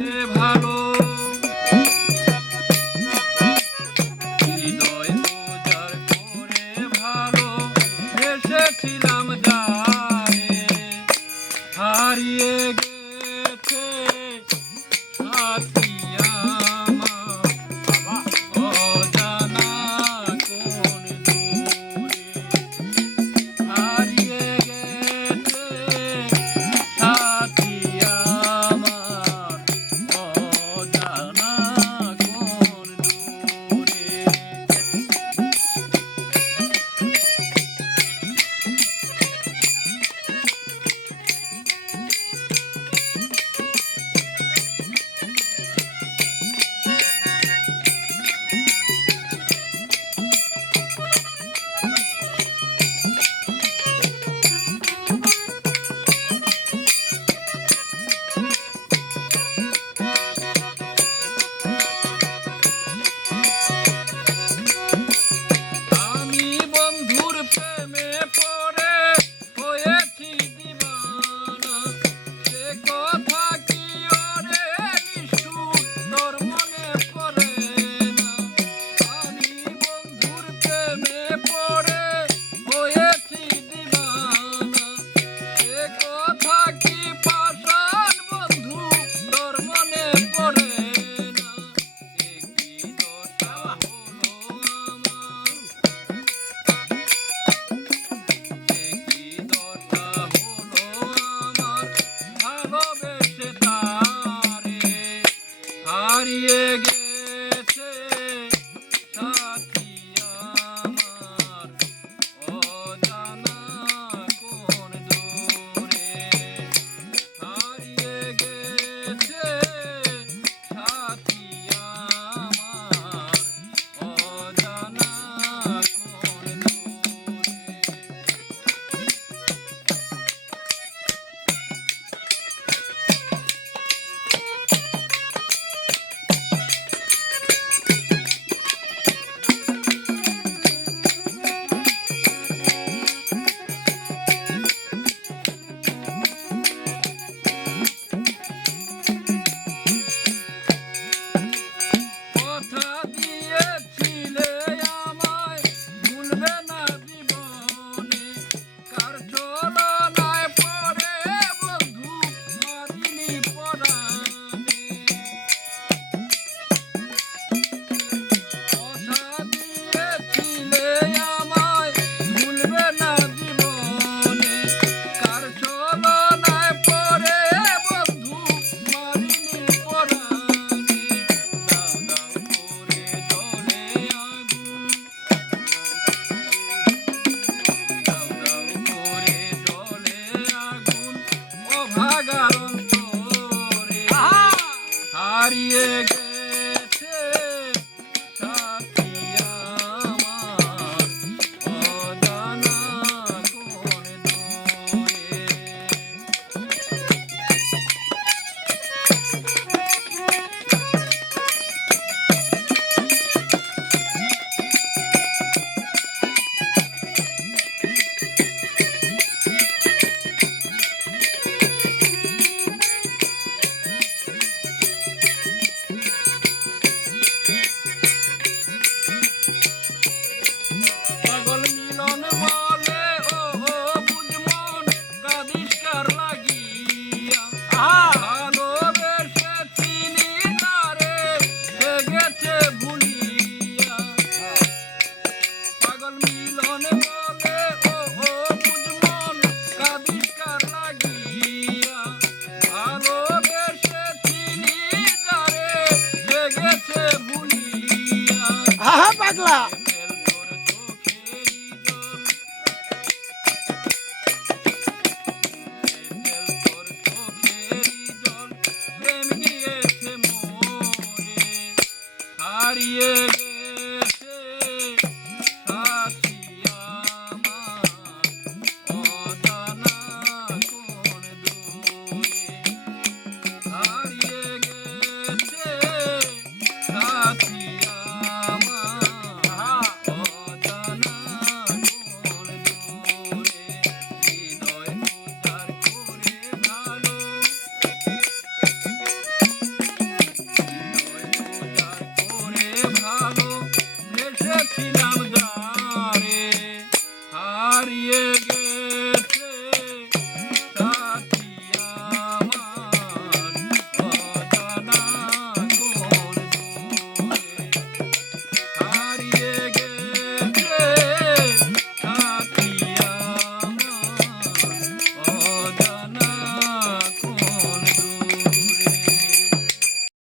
ভালো হৃদয় উজাড় করে ভালো এসেছিলাম যারে হারিয়ে গেছে সাথী আমার অজানা কোন দূরে হারিয়ে গেছে সাথী আমার অজানা কোন দূরে। আমি বন্ধুর প্রেমে পড়ে হয়েছি দিবানা, সে কথা কি ওরে নিষ্ঠুর তোর মনে পড়ে না। আমি বন্ধুর প্রেমে পড়ে হয়েছি দিবানা, সে কথা কি পাষাণ বন্ধু তোর মনে পড়ে না। একই দশা হলো আমার, একই দশা হলো আমার ভালোবেসে তারে হারিয়ে গেছে সাথী আমার অজানা কোন দূরে হারিয়ে গেছে সাথী আমার অজানা কোন দূরে। কথা দিয়েছিলে আমায় ভুলবে না জীবনে, কার ছলনায় পড়ে বন্ধু মারিনি পরাণে। কথা দিয়েছিলে আমায় ভুলবে না জীবনে, কার ছলনায় পড়ে বন্ধু মারিনি পরাণে। দাও দাও করে জলে আগুন, দাও দাও করে জলে আগুন অভাগার অন্তরে হারিয়ে গেছে সাথী আমার অজানা কোন দূরে। পাগল মিলন বলে ও বুঝমন কাঁদিস কার লাগিয়া, ভালোবেসেছিলি তারে সে গেছে ভুলিয়া। পাগল মিলন বলে ও বুঝমন কাঁদিস কার লাগিয়া, ভালোবেসেছিলি তারে সে গেছে ভুলিয়া। পাগলা প্রেমের তোর চোখেরই জল, প্রেমের তোর চোখেরই জল প্রেম গিয়েছে মোরে হারিয়ে